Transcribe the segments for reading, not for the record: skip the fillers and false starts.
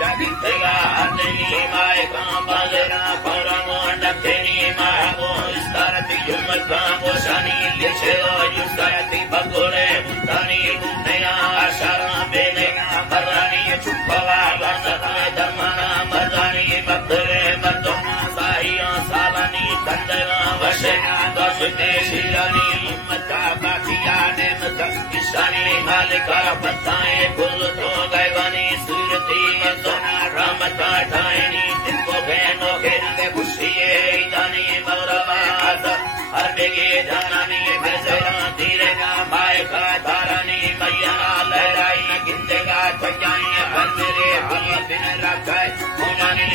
jadi tega hati mai kambalera paramu andakeni mahago istarati yumata bosani lechelo yustarati bagore mutani gunaya ashara belena barani chupala basata damana madani bakre madona sahiya salani kandela vashena dasne shirani mata bakiya ne mata kisani malika pataye kul to gaivani surati madona ramata thaini tinko beno kene bushiye idani maurava arbege dhanani bezera direga maika dharani maya lehrai gindega chayai bandere bin rakai punani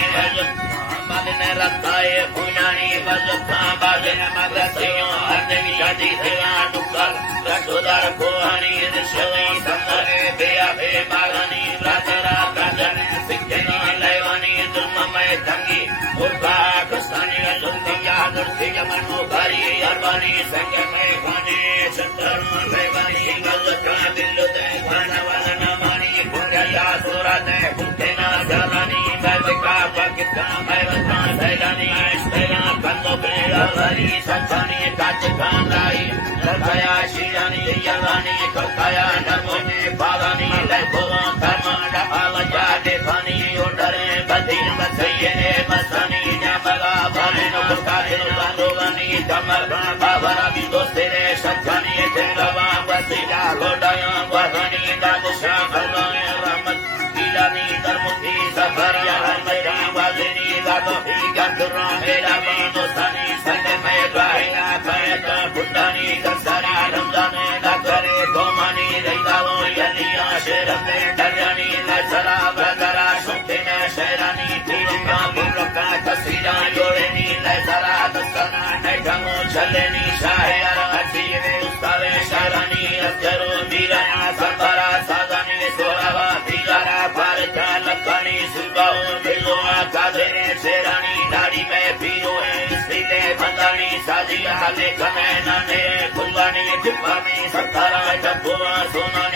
madne ratai punani bazta bazena madrasiyo ardegi jadi thea dukar rasudar kohani dishai sandare beya be bagani ratara kadane sikhena levani dulmamay dangi urba kastani lumtiya durtiya mano bari arbani sangamay bani santarma bevani gazka dillu de khana wala namani purya surate puttena jalani badka pakita maivata sailani stela kanno bela bari sanchani kachka lai lakaya shirani yalani kokaya dharmone balani lekho dharma dhala jade bani odare badin basaye masani jamala bani no kokaya bandovani jamar babara bidosere sanchani tengava basila lodaya bahani dadusha bhalaya rahmat ilani dharmuti sabariya ramaya vazini dadohi gandura mela bandosani sangamay bahina kayata bundani kansara ramdane nakare tomani reidalo yaliya sherame daryani lachara bagara suntene sherani tirunga burka kasira yoreni lachara dasana naitamo chaleni shahara atire ustave sharani asjaro diraya sakara sadani sorava digara parka lakani subao biloa kadene sherani dadi me piro istile bandani sajiya lekane nane kulani dipami sakara jabwa sonani